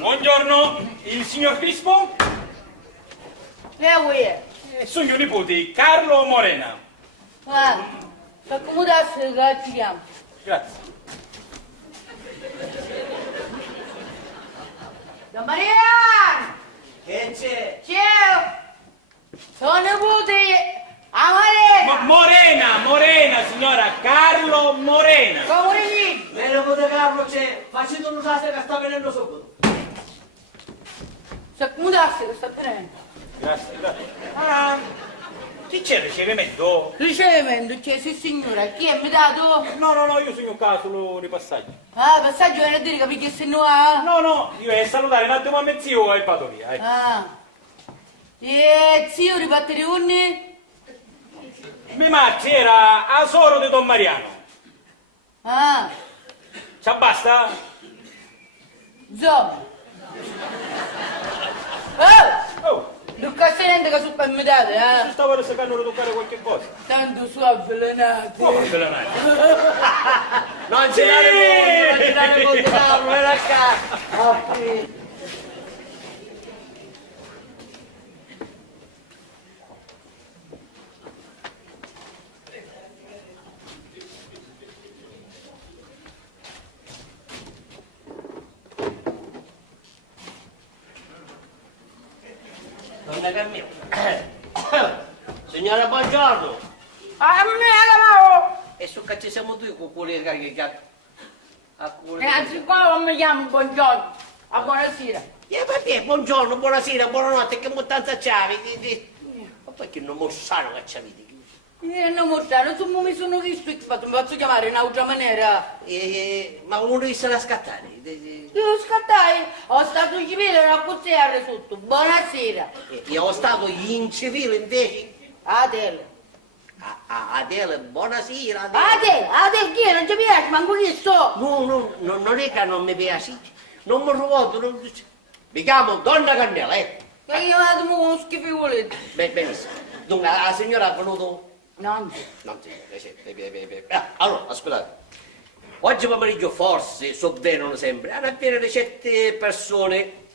Buongiorno, il signor Crispo? Sono io nipote, Carlo Morena. Ah, per accomodarsi che ci chiamo. Grazie. Da Maria! Che c'è? Ciao! Sono nipote a Morena! Morena, signora, Carlo Morena. Come lì? Me lo pote Carlo c'è, facendo un usate che sta venendo subito. Se accomodarsi che sta venendo. Grazie. Ah, chi c'è il ricevimento? Ricevimento, c'è, sì signora, chi è mi dato? No, io sono qua solo di passaggio. Ah, passaggio viene a dire che perché se no ha... No, io è salutare un attimo a mio zio e vado via. Ah. E zio ribatte di unni? Mi mazzi era a soro di Don Mariano. Ah, Ci basta? zombi. Oh, Non cazzo niente che su per mi date, eh? stavo cercando di toccare qualche cosa. Tanto su avvelenati. Come avvelenati? Non ci dare conto, Carlo, vieni a casa. Donna Carmela. Signora, buongiorno. Ah, me la E su che ci siamo due con quelli che E anzi qua non mi chiamo buongiorno. A buonasera. perché? Buongiorno, buonasera, buonanotte, che montanza c'avi? Ma poi che non mostrano che c'avete? Non mostrare, tu mi sono visto che mi faccio chiamare in un'altra maniera. Ma uno che sarà scattare? Io scattai, ho stato civile, non accozzare sotto. Buonasera. Io ho stato in civile invece. Adele. Adele, buonasera. Adele, chi è? Non ti piace, manco chi sto? No, non è che non mi piace. Non mi ricordo. Mi chiamo Donna Cannella, E io vado con schifivoletti. Benissimo. Dunque, la signora è venuto... Non Allora, ascoltate. Oggi pomeriggio forse, so bene, non sempre, hanno appena certe persone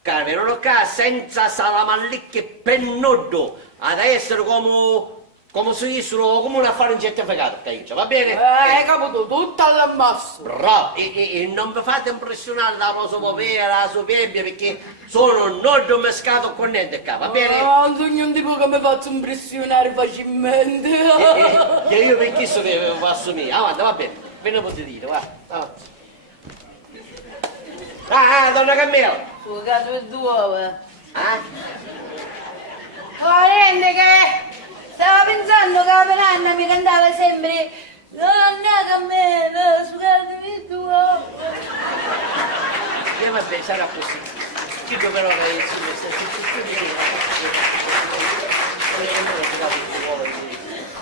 che vengono qua senza salamallicche e pennudo, ad essere come come se fossero come un affare in certificato, capisci? Va bene? Hai capito, tutto all'ammasso. Bravo, e non vi fate impressionare da prosopopea, la superbia, perché sono non domesticato con niente qua, va bene? Non sono un tipo che mi faccio impressionare facilmente. E io perché so che passo mio? Avanti, va bene, ve ne potete dire, va. Avanti. Donna Carmela! Suo caso è tuo, Rende che stavo pensando che per anno mi cantava sempre Donna Carmela, su casa di tuo. E vabbè, sarà così. Io però che insomma,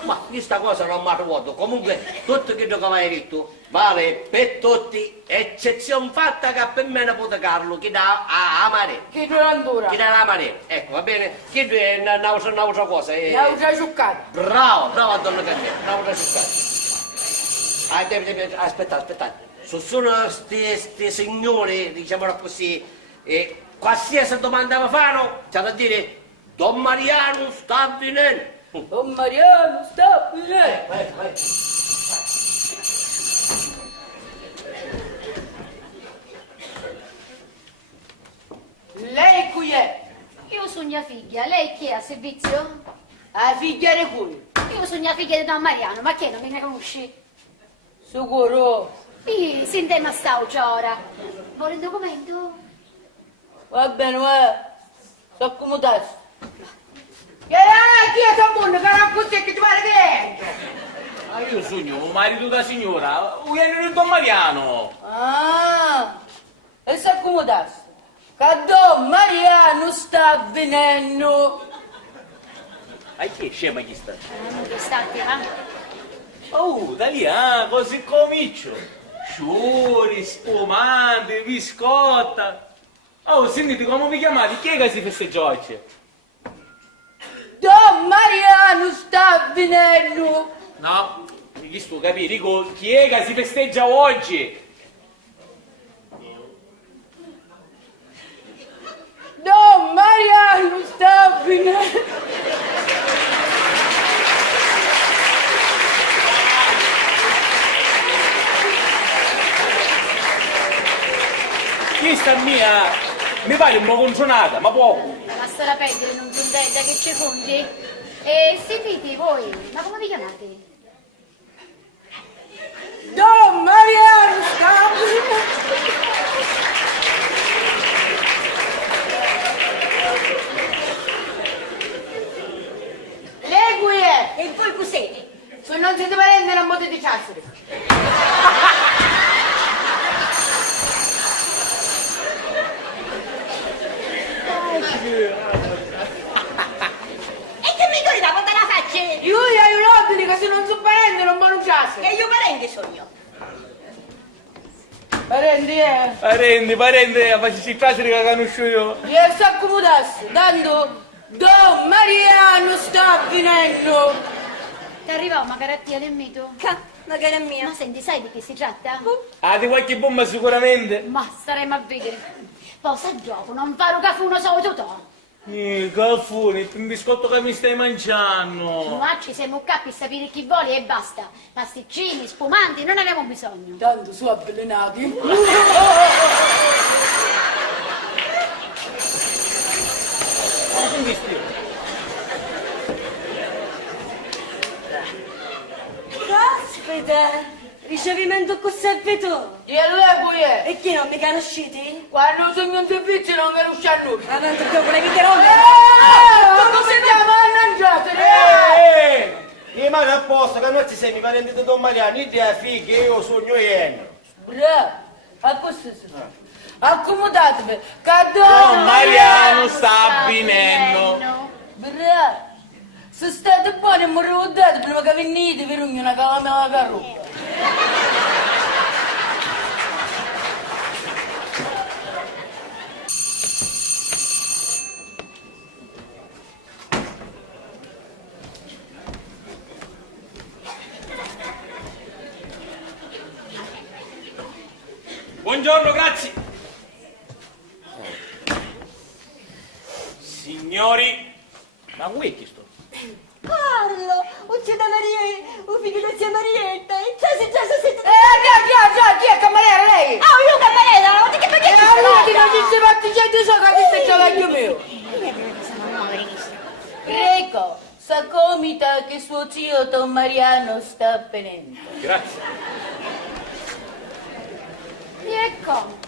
ma questa cosa non mi ricordo. Comunque, tutto quello che mi hai detto vale per tutti, eccezione fatta che per me ne può Carlo, che dà a mare. Che durandura. Che dà la mare. Ecco, va bene? Che è un'altra cosa. L'ho già gioccato. Bravo, bravo Donna Carmela, un'altra città. Aspetta. Sono questi signori, diciamo così, qualsiasi domanda mi fanno, c'è da dire, Don Mariano sta venendo. Don Mariano, sta bene. Vai. Lei qui è? Io sono mia figlia, lei chi è a servizio? La figlia di cui? Io sono mia figlia di Don Mariano, ma che non mi ne conosci? Sicuro? Io sentiamo sta ora. Vuole il documento? Va bene, so accomodarsi. Chi è sta buona che non così che ti pare che è? Ma io sogno un marito da signora, viene il Don Mariano. E si accomodarsi. Che Don Mariano sta venendo. Ma che scema chi sta? Che state, Oh, da lì, così comincio. Sciuri, spumante, biscotta. Oh, sentite come vi chiamate? Chi è che si festeggia oggi? Don Mariano sta venendo. No, chi sto capire? Dico, chi è che si festeggia oggi? Don Mariano sta venendo. Chi sta mia? Mi pare un po' concionata, ma poco. Ma sta la perdere non giundetta che ci conti? E sentite voi, ma come vi chiamate? Don Mariano sta venendo. Lei qui è? E voi cos'è? Se non siete parenti non potete ciassere. E che mi dite da quando la faccio? Io hai un ordine che se non sono parenti non mi ciassere. Che io parente sono io. Parenti, Parente, facci piacere che conosco io. io sto accomodarsi, tanto Don Mariano sta venendo. Ti arriva una carattia del mito? Ma che è mia? Ma senti, sai di che si tratta? Ah, di qualche bomba sicuramente. Ma staremo a vedere. Posa gioco, non fare cafuno solo Caffone, il biscotto che mi stai mangiando. Ma ci siamo qua per sapere chi vuole e basta. Pasticcini, spumanti, non abbiamo bisogno. Tanto sono avvelenati. Caspita, ricevimento con servitore. E allora qui è? E chi non mi conoscete? Quando sono in servizio non conosce a nulla. Ma tanto che vuole che te rompe? Come siamo annangiati? Ma a posto, che non ci sei mi parenti di Don Mariano, idea figlia, io sogno ieri. Bravo, a questo si fa. Accomodatevi, che Don Mariano sta venendo. Bravo, se state buoni mi ricordate prima che venite vi rugno una calamella carrubba. Buongiorno, grazie. Signori, ma qui è chi sto? Carlo, un zio da Maria, un figlio da zia Marietta, e già si sente... Già, chi è cameriera lei? Oh, io cameriera, ma di che perché E allora ti facessi fatti 100 so che questo è il vecchio mio. Greco, sa comita che suo zio Don Mariano sta avvenendo. Grazie. Ecco.